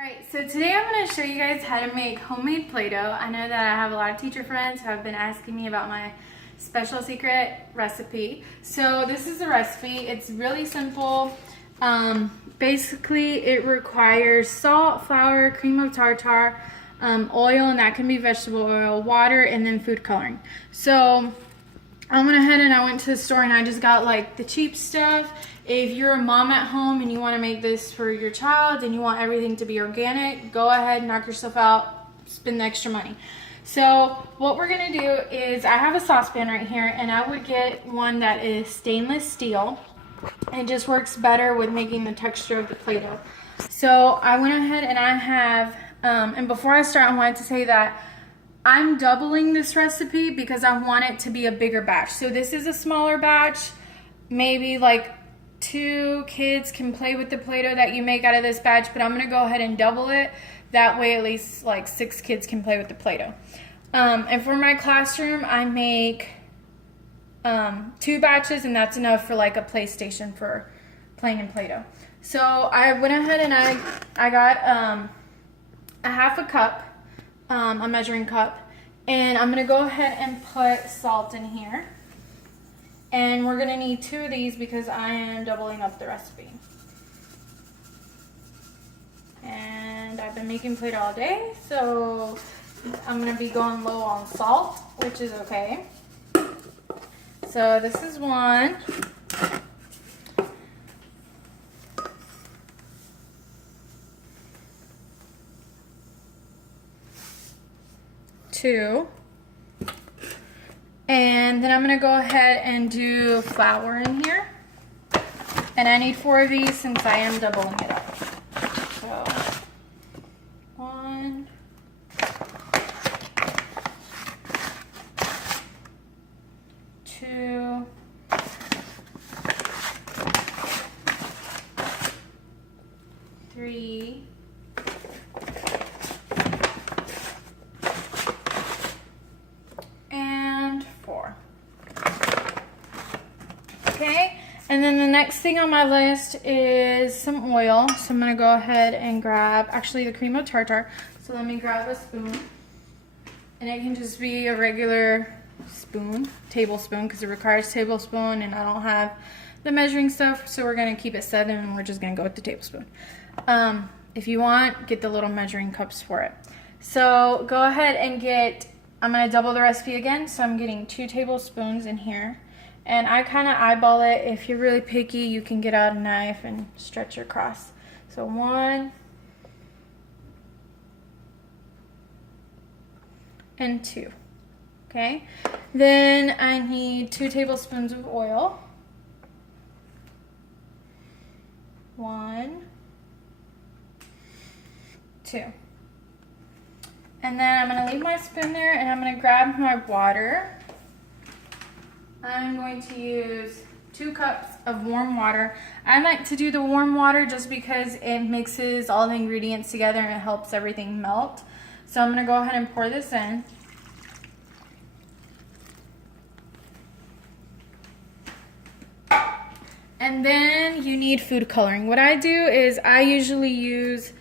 Alright, so today I'm going to show you guys how to make homemade Play-Doh. I know that I have a lot of teacher friends who have been asking me about my special secret recipe. So this is the recipe. It's really simple. Basically it requires salt, flour, cream of tartar, oil, and that can be vegetable oil, water, and then food coloring. So I went ahead and I went to the store and I just got like the cheap stuff. If you're a mom at home and you want to make this for your child and you want everything to be organic, go ahead, knock yourself out, spend the extra money. So what we're going to do is, I have a saucepan right here, and I would get one that is stainless steel. It just works better with making the texture of the Play-Doh. So I went ahead and I have, and before I start, I wanted to say that I'm doubling this recipe because I want it to be a bigger batch. So this is a smaller batch, maybe like 2 kids can play with the Play-Doh that you make out of this batch, but I'm going to go ahead and double it. That way at least like 6 kids can play with the Play-Doh. And for my classroom, I make 2 batches, and that's enough for like a PlayStation for playing in Play-Doh. So I went ahead and I got a half a cup, a measuring cup, and I'm going to go ahead and put salt in here. And we're going to need 2 of these because I am doubling up the recipe. And I've been making Play-Doh all day, so I'm going to be going low on salt, which is okay. So this is 1. 2. And then I'm going to go ahead and do flour in here. And I need 4 of these since I am doubling it up. So 1, 2, 3, 4. Okay, and then the next thing on my list is some oil. So I'm going to go ahead and grab, actually, the cream of tartar. So let me grab a spoon. And it can just be a regular spoon, tablespoon, because it requires tablespoon, and I don't have the measuring stuff, so we're going to keep it 7, and we're just going to go with the tablespoon. If you want, get the little measuring cups for it. So go ahead and get, I'm going to double the recipe again, so I'm getting 2 tablespoons in here. And I kind of eyeball it. If you're really picky, you can get out a knife and stretch it across. So 1 and 2. Okay. Then I need 2 tablespoons of oil. 1, 2. And then I'm going to leave my spoon there, and I'm going to grab my water. I'm going to use 2 cups of warm water. I like to do the warm water just because it mixes all the ingredients together and it helps everything melt. So I'm going to go ahead and pour this in. And then you need food coloring. What I do is I usually use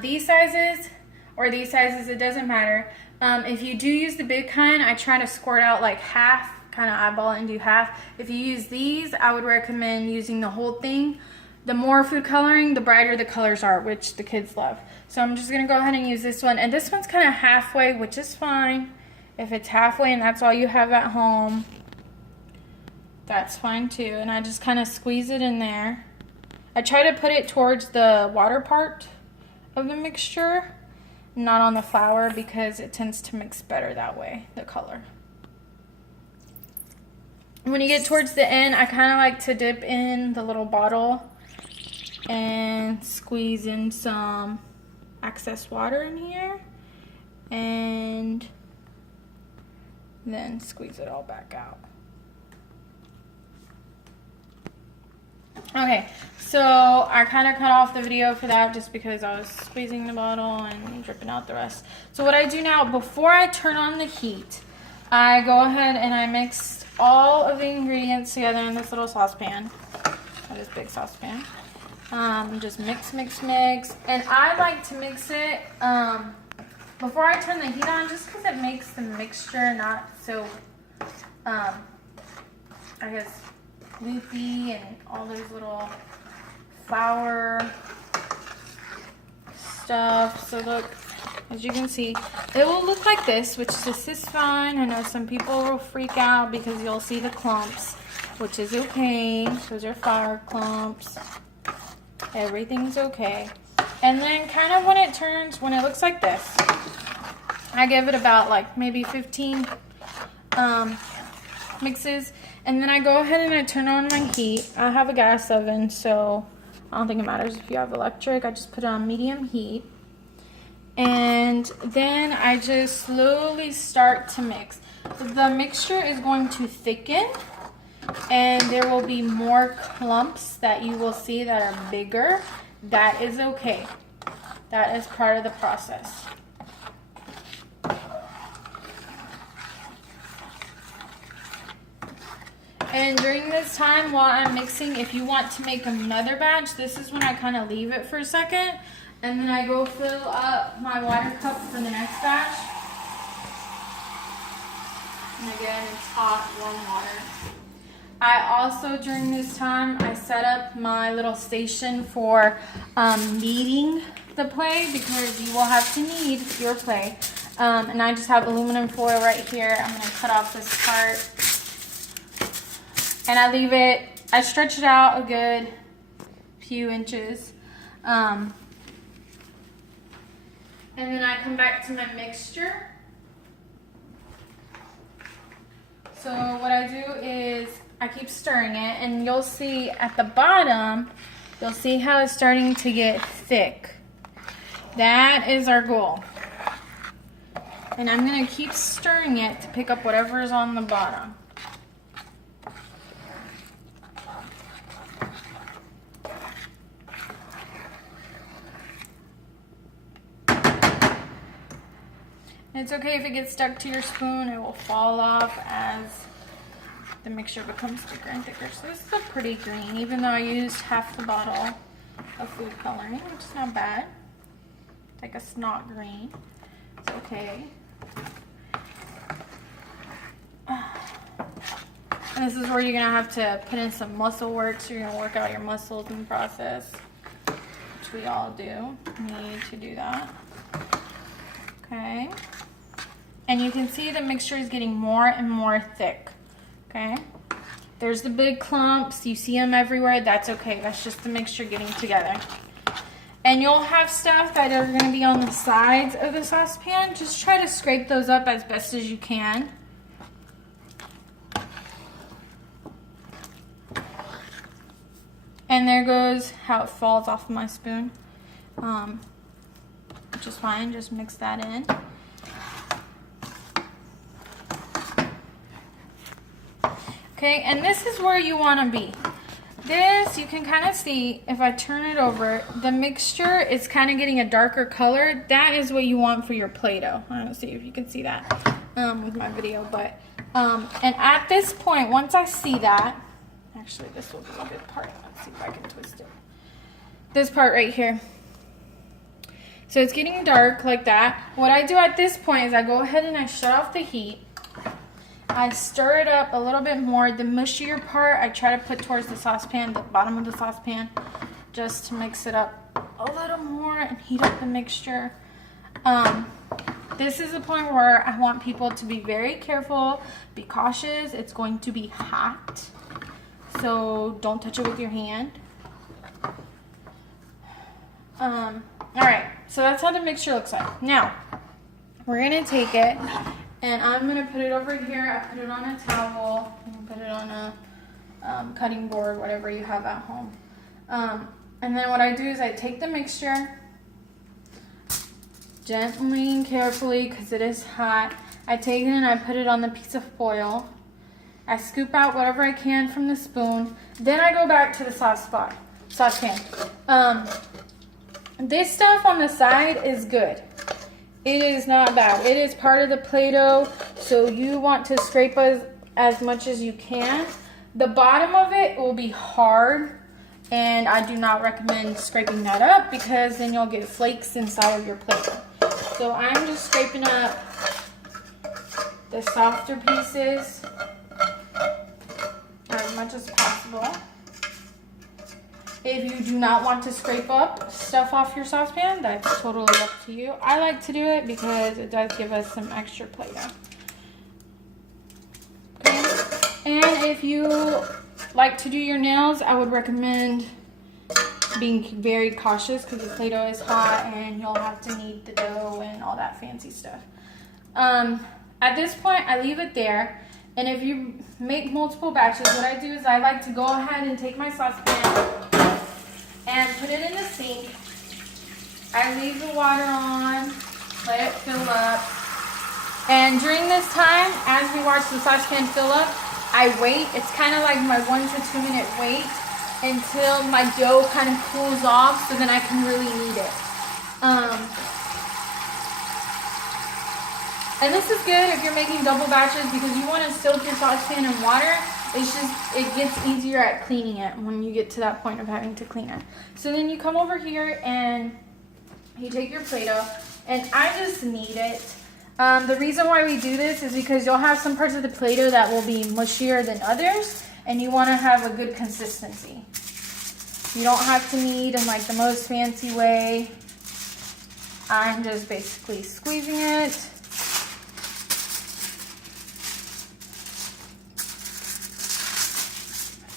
these sizes or these sizes, it doesn't matter. If you do use the big kind, I try to squirt out like half, kind of eyeball it and do half. If you use these, I would recommend using the whole thing. The more food coloring, the brighter the colors are, which the kids love. So I'm just gonna go ahead and use this one. And this one's kind of halfway, which is fine. If it's halfway and that's all you have at home, that's fine too. And I just kind of squeeze it in there. I try to put it towards the water part of the mixture, not on the flour, because it tends to mix better that way, the color. When you get towards the end, I kind of like to dip in the little bottle and squeeze in some excess water in here, and then squeeze it all back out. Okay, so I kind of cut off the video for that just because I was squeezing the bottle and dripping out the rest. So what I do now, before I turn on the heat, I go ahead and I mix all of the ingredients together in this little saucepan, or this big saucepan. Just mix, mix, mix. And I like to mix it before I turn the heat on, just because it makes the mixture not so, I guess, loopy and all those little flour stuff. So look, as you can see, it will look like this, which this is fine. I know some people will freak out because you'll see the clumps, which is okay. Those are flour clumps. Everything's okay. And then kind of when it turns, when it looks like this, I give it about like maybe 15 mixes. And then I go ahead and I turn on my heat. I have a gas oven, so I don't think it matters if you have electric. I just put it on medium heat. And then I just slowly start to mix. The mixture is going to thicken, and there will be more clumps that you will see that are bigger. That is okay. That is part of the process. And during this time while I'm mixing, if you want to make another batch, this is when I kind of leave it for a second. And then I go fill up my water cup for the next batch. And again, it's hot, warm water. I also, during this time, I set up my little station for kneading the clay, because you will have to knead your clay. And I just have aluminum foil right here. I'm gonna cut off this part. And I leave it, I stretch it out a good few inches. And then I come back to my mixture. So what I do is I keep stirring it, and you'll see at the bottom, you'll see how it's starting to get thick. That is our goal. And I'm gonna keep stirring it to pick up whatever is on the bottom. It's okay if it gets stuck to your spoon. It will fall off as the mixture becomes thicker and thicker. So this is a pretty green, even though I used half the bottle of food coloring, which is not bad. It's like a snot green. It's okay. And this is where you're gonna have to put in some muscle work, so you're gonna work out your muscles in the process, which we all do. Need to do that. Okay. And you can see the mixture is getting more and more thick. Okay. There's the big clumps. You see them everywhere. That's okay. That's just the mixture getting together. And you'll have stuff that are going to be on the sides of the saucepan. Just try to scrape those up as best as you can. And there goes how it falls off of my spoon. Which is fine. Just mix that in. Okay, and this is where you want to be. This, you can kind of see, if I turn it over, the mixture is kind of getting a darker color. That is what you want for your Play-Doh. I don't see if you can see that with my video, but, and at this point, once I see that, actually this will be a good part. Let's see if I can twist it. This part right here. So it's getting dark like that. What I do at this point is I go ahead and I shut off the heat. I stir it up a little bit more. The mushier part I try to put towards the saucepan, the bottom of the saucepan, just to mix it up a little more and heat up the mixture. This is the point where I want people to be very careful, be cautious. It's going to be hot, so don't touch it with your hand. Alright, so that's how the mixture looks like. Now, we're going to take it, and I'm going to put it over here. I put it on a towel, and put it on a cutting board, whatever you have at home. And then what I do is I take the mixture, gently and carefully, because it is hot. I take it and I put it on the piece of foil. I scoop out whatever I can from the spoon. Then I go back to the saucepan. This stuff on the side is good. It is not bad. It is part of the Play-Doh, so you want to scrape as much as you can. The bottom of it will be hard, And I do not recommend scraping that up because then you'll get flakes inside of your Play-Doh. So I'm just scraping up the softer pieces as much as possible. If you do not want to scrape up stuff off your saucepan, that's totally up to you. I like to do it because it does give us some extra Play-Doh. Okay. And if you like to do your nails, I would recommend being very cautious because the Play-Doh is hot and you'll have to knead the dough and all that fancy stuff. At this point, I leave it there. And if you make multiple batches, what I do is I like to go ahead and take my saucepan and put it in the sink. I leave the water on, let it fill up. And during this time, as we watch the saucepan fill up, I wait. It's kind of like my 1 to 2 minute wait until my dough kind of cools off so then I can really knead it. And this is good if you're making double batches because you want to soak your saucepan in water. It's just, it gets easier at cleaning it when you get to that point of having to clean it. So then you come over here and you take your Play-Doh, and I just knead it. The reason why we do this is because you'll have some parts of the Play-Doh that will be mushier than others, and you want to have a good consistency. You don't have to knead in like the most fancy way. I'm just basically squeezing it.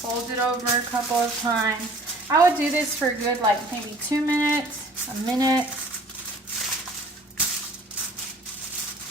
Fold it over a couple of times. I would do this for a good like maybe 2 minutes, a minute,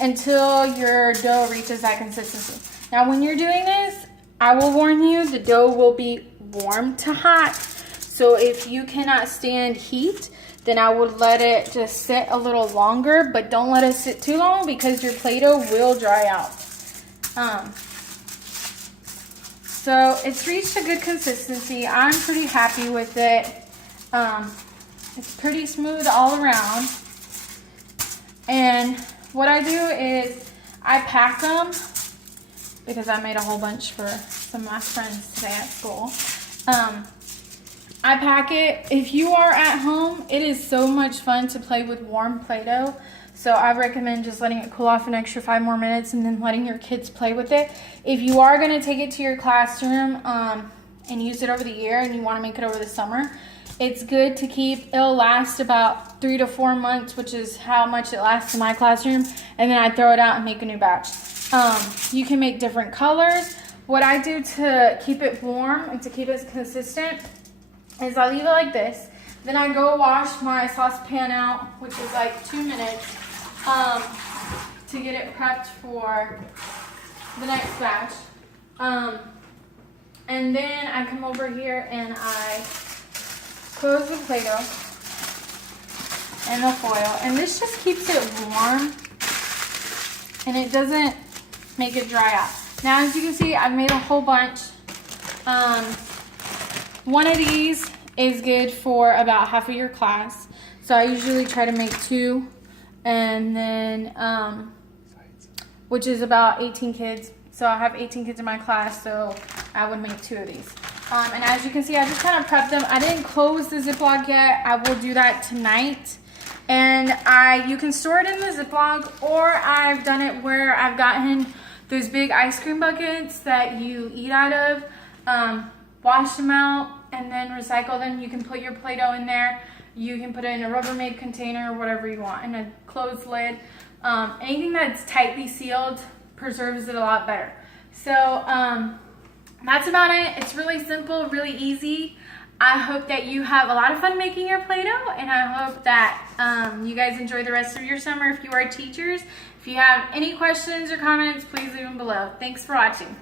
until your dough reaches that consistency. Now when you're doing this, I will warn you, the dough will be warm to hot. So if you cannot stand heat, then I would let it just sit a little longer, but don't let it sit too long because your Play-Doh will dry out. So it's reached a good consistency. I'm pretty happy with it. It's pretty smooth all around. And what I do is I pack them because I made a whole bunch for some of my friends today at school. I pack it. If you are at home, it is so much fun to play with warm Play-Doh. So I recommend just letting it cool off an extra 5 more minutes and then letting your kids play with it. If you are going to take it to your classroom and use it over the year and you want to make it over the summer, it's good to keep. It'll last about 3 to 4 months, which is how much it lasts in my classroom. And then I throw it out and make a new batch. You can make different colors. What I do to keep it warm and to keep it consistent is I leave it like this. Then I go wash my saucepan out, which is like 2 minutes, to get it prepped for the next batch. And then I come over here and I close the Play-Doh and the foil. And this just keeps it warm and it doesn't make it dry out. Now, as you can see, I've made a whole bunch. One of these is good for about half of your class. So I usually try to make 2, and then, which is about 18 kids. So I have 18 kids in my class, so I would make 2 of these. And as you can see, I just kind of prepped them. I didn't close the Ziploc yet. I will do that tonight. And you can store it in the Ziploc, or I've done it where I've gotten those big ice cream buckets that you eat out of, wash them out, and then recycle them. You can put your Play-Doh in there. You can put it in a Rubbermaid container, whatever you want, and a closed lid. Anything that's tightly sealed preserves it a lot better. So that's about it. It's really simple, really easy. I hope that you have a lot of fun making your Play-Doh, and I hope that you guys enjoy the rest of your summer if you are teachers. If you have any questions or comments, please leave them below. Thanks for watching.